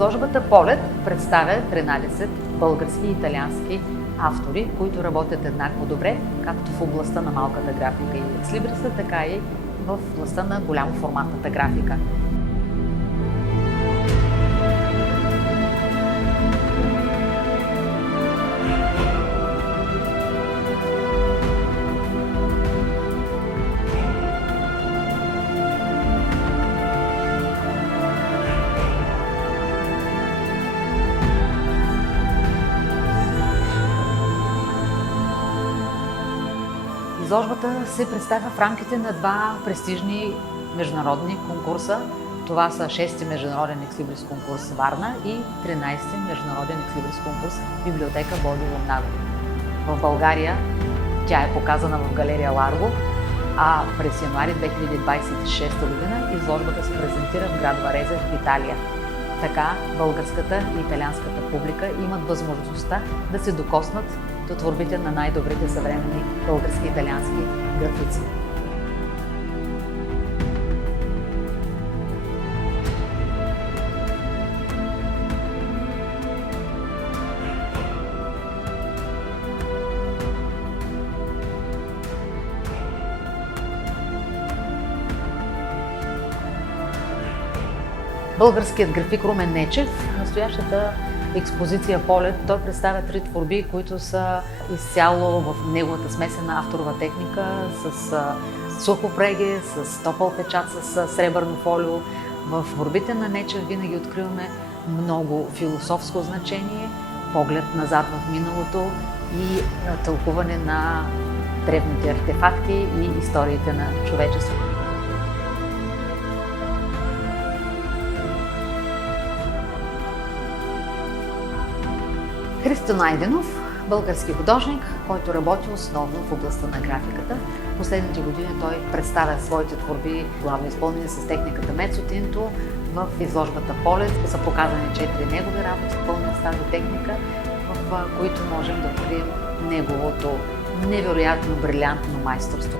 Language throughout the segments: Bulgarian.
Изложбата Полет представя 13 български и италиански автори, които работят еднакво добре, както в областта на малката графика и екслибриса, така и в областта на голямо форматната графика. Изложбата се представя в рамките на два престижни международни конкурса. Това са 6-ти международен екслибрис конкурс Варна и 13-ти международен екслибрис конкурс Библиотека Боди Лумнаго. В България тя е показана в галерия Ларго, а през януари 2026 година изложбата се презентира в град Варезе в Италия. Така българската и италианската публика имат възможността да се докоснат до творбите на най-добрите съвременни български и италиански графици. Българският график Румен Нечев, настоящата експозиция Полет, той представя 3 творби, които са изцяло в неговата смесена авторова техника с сухопреге, с топъл печат, с сребърно фолио. В творбите на Нечев винаги откриваме много философско значение, поглед назад в миналото и тълкуване на древните артефакти и историите на човечеството. Христо Найденов, български художник, който работи основно в областта на графиката. Последните години той представя своите творби, главно изпълнени с техниката Мецотинто. В изложбата Полет са показани 4 негови работи, пълни с тази техника, в които можем да открием неговото невероятно брилянтно майсторство.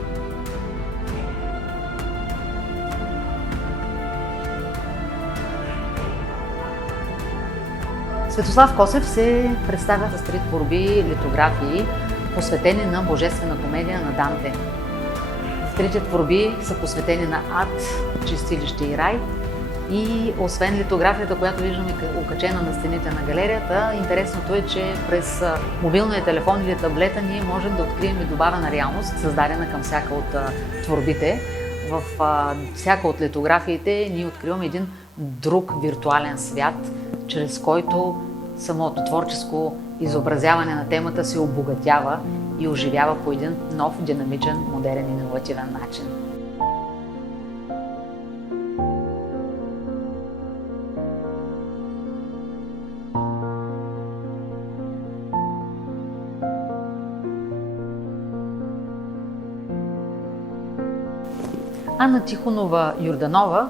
Светослав Косев се представя с 3 творби литографии, посветени на Божествена комедия на Данте. Трите творби са посветени на ад, чистилище и рай. И освен литографията, която виждаме окачена на стените на галерията, интересното е, че през мобилния телефон или таблета ние можем да открием и добавена реалност, създадена към всяка от творбите. В всяка от литографиите ние откриваме един друг виртуален свят, чрез който самото творческо изобразяване на темата се обогатява и оживява по един нов, динамичен, модерен и иновативен начин. Анна Тихонова Йорданова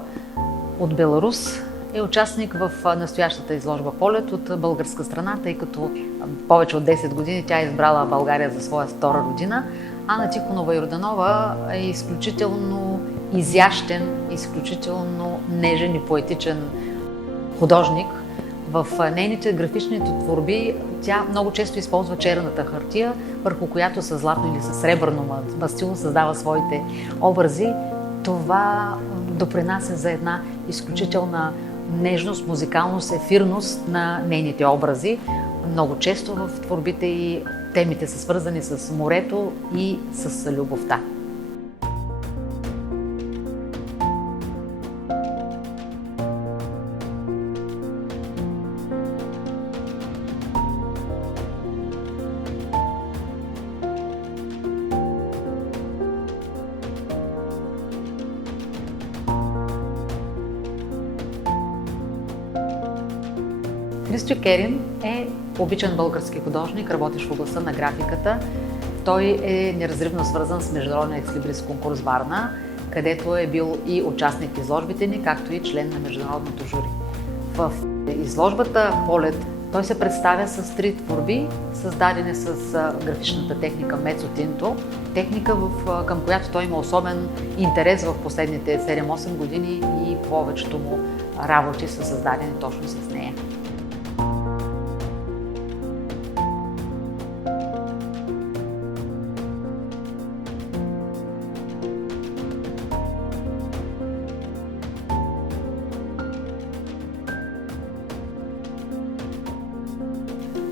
от Беларус е участник в настоящата изложба Полет от българска страна, тъй като повече от 10 години тя е избрала България за своя втора родина. Анна Тихонова Йорданова е изключително изящен, изключително нежен и поетичен художник. В нейните графични творби тя много често използва черната хартия, върху която със златно или със сребърно мастило създава своите образи. Това допринася за една изключителна нежност, музикалност, ефирност на нейните образи. Много често в творбите и темите са свързани с морето и с любовта. Христо Керин е обичан български художник, работещ в областта на графиката. Той е неразривно свързан с Международния екслибрис конкурс Варна, където е бил и участник в изложбите ни, както и член на международното жури. В изложбата Полет той се представя с 3 творби, създадени с графичната техника Мецотинто, техника, към която той има особен интерес в последните 7-8 години и повечето му работи са създадени точно с нея.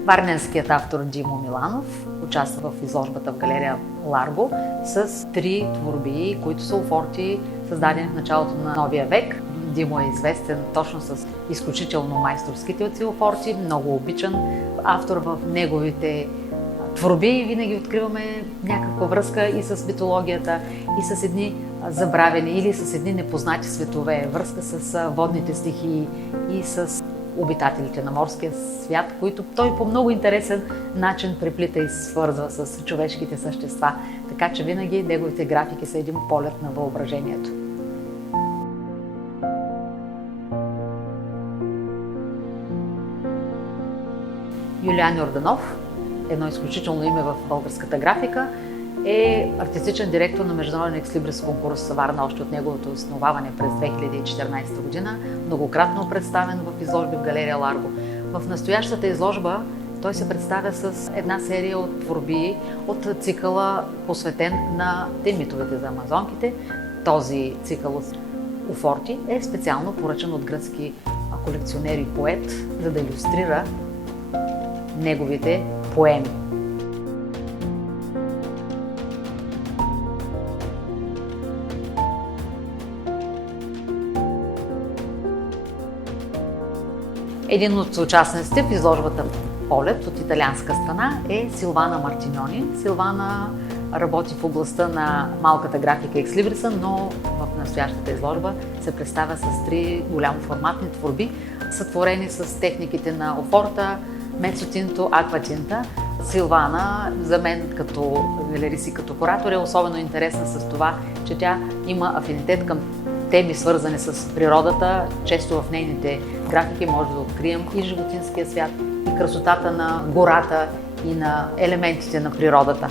Варненският автор Димо Миланов участва в изложбата в галерия Ларго с 3 творби, които са офорти, създадени в началото на новия век. Димо е известен точно с изключително майсторските си офорти, много обичан автор. В неговите творби винаги откриваме някаква връзка и с митологията, и с едни забравени или с едни непознати светове, връзка с водните стихии и с обитателите на морския свят, които той по много интересен начин преплита и свързва с човешките същества. Така че винаги неговите графики са един полет на въображението. Юлиан Йорданов, едно изключително име в българската графика, е артистичен директор на Международен екслибрис конкурс Варна още от неговото основаване през 2014 година, многократно представен в изложби в галерия Ларго. В настоящата изложба той се представя с една серия от творби от цикъла, посветен на митовете за амазонките. Този цикъл от офорти е специално поръчан от гръцки колекционер и поет, за да илюстрира неговите поеми. Един от участниците в изложбата Полет от италианска страна е Силвана Мартиньони. Силвана работи в областта на малката графика екслибриса, но в настоящата изложба се представя с 3 голямоформатни творби, сътворени с техниките на офорта, мецотинто, акватинта. Силвана, за мен като галерист и като куратор, е особено интересна с това, че тя има афинитет към теми, свързани с природата. Често в нейните графики може да открием и животинския свят, и красотата на гората, и на елементите на природата.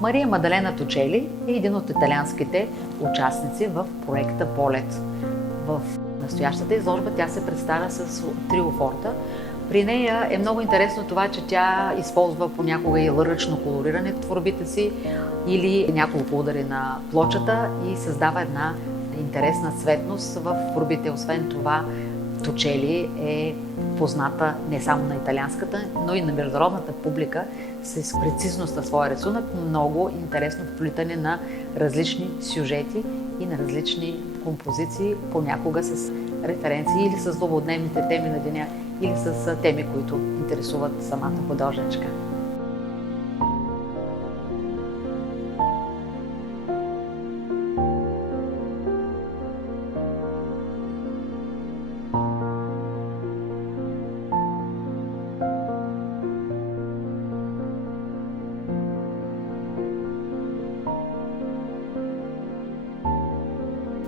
Мария Мадалена Точели е един от италианските участници в проекта Полет. В настоящата изложба тя се представя с 3 офорта. При нея е много интересно това, че тя използва понякога и ръчно колориране в творбите си или няколко удари на плочата и създава една интересна цветност в творбите. Освен това, Точели е позната не само на италианската, но и на международната публика с прецизност на своя рисунък, много интересно вплитане на различни сюжети и на различни композиции, понякога с референции или с злободневните теми на деня, или с теми, които интересуват самата художничка.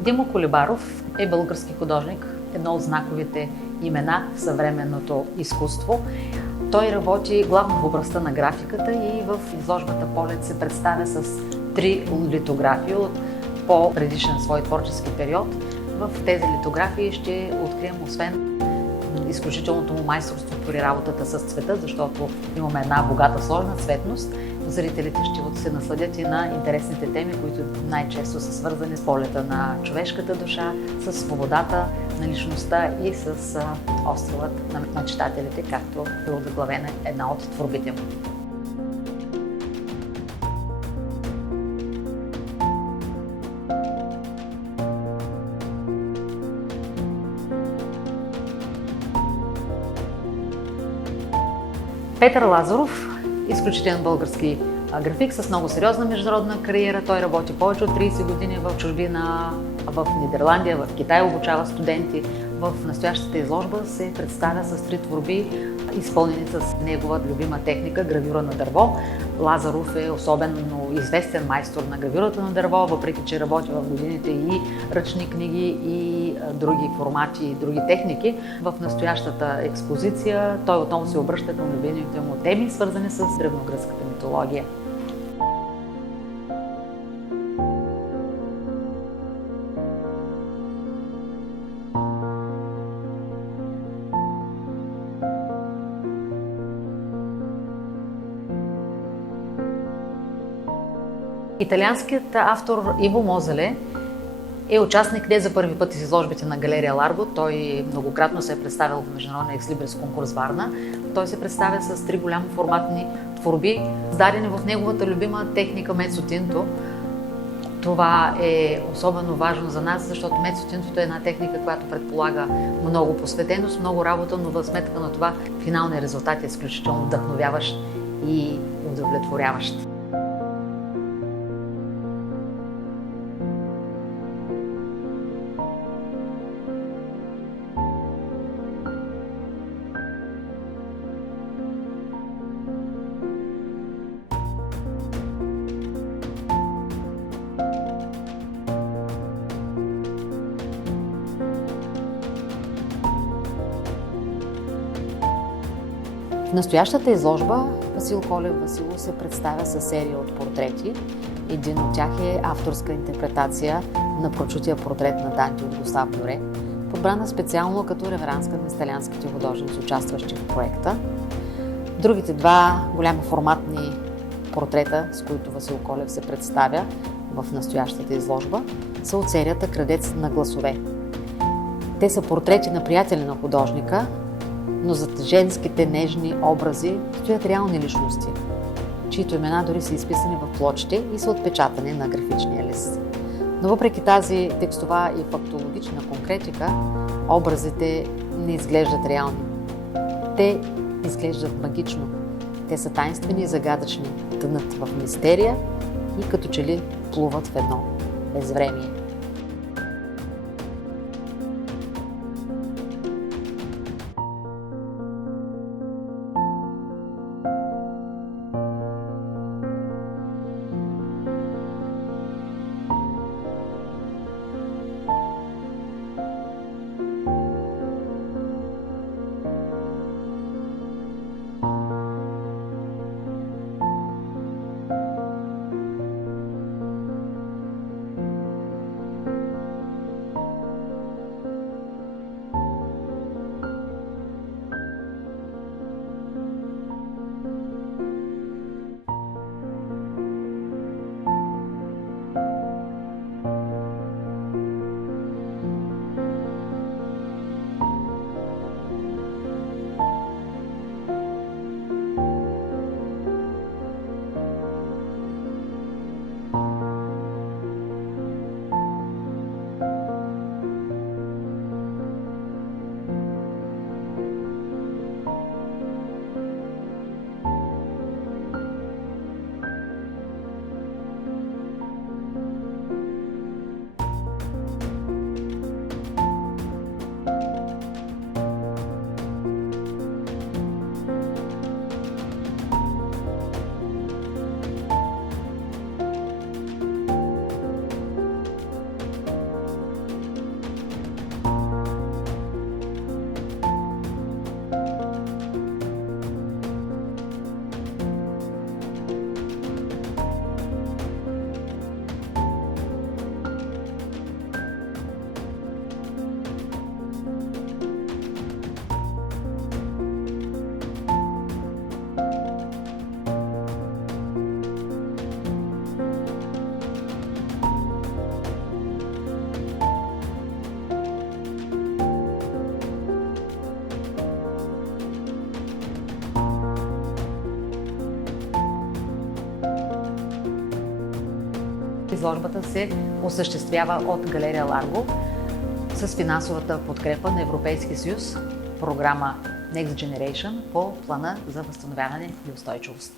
Димо Колебаров е български художник, едно от знаковите имена в съвременното изкуство. Той работи главно в областта на графиката и в изложбата Полет се представя с 3 литографии от по-предишен свой творчески период. В тези литографии ще открием освен изключителното му майсторство при работата с цвета, защото имаме една богата сложна цветност. Зрителите ще се насладят и на интересните теми, които най-често са свързани с полета на човешката душа, с свободата на личността и с островът на мечтателите, както е озаглавена една от творбите му. Петър Лазаров, изключителен български график с много сериозна международна кариера. Той работи повече от 30 години в чужбина, в Нидерландия, в Китай обучава студенти, В настоящата изложба се представя с 3 творби, изпълнени с негова любима техника гравюра на дърво. Лазаров е особено известен майстор на гравюрата на дърво, въпреки че работи в годините и ръчни книги, и други формати, и други техники. В настоящата експозиция той отново се обръща към любимите му теми, свързани с древногръцката митология. Италианският автор Иво Мозеле е участник не за първи път в изложбите на галерия Ларго. Той многократно се е представил в международния екслибрис конкурс Варна. Той се представя с 3 голямо форматни творби, създадени в неговата любима техника мецотинто. Това е особено важно за нас, защото мецотинтото е една техника, която предполага много посветеност, много работа, но във сметка на това финалният резултат е изключително вдъхновяващ и удовлетворяващ. В настоящата изложба Васил Колев Василов се представя със серия от портрети. Един от тях е авторска интерпретация на прочутия портрет на Данте от Густав Дюре, подбрана специално като реверанс към италианските художници, участващи в проекта. Другите 2 голямоформатни портрета, с които Васил Колев се представя в настоящата изложба, са от серията Крадец на гласове. Те са портрети на приятели на художника, но зад женските нежни образи стоят реални личности, чието имена дори са изписани в плочите и са отпечатани на графичния лист. Но въпреки тази текстова и фактологична конкретика, образите не изглеждат реални. Те изглеждат магично. Те са таинствени и загадъчни, тънат в мистерия и като че ли плуват в едно безвремие. Изложбата се осъществява от галерия Ларго с финансовата подкрепа на Европейския съюз, програма Next Generation по плана за възстановяване и устойчивост.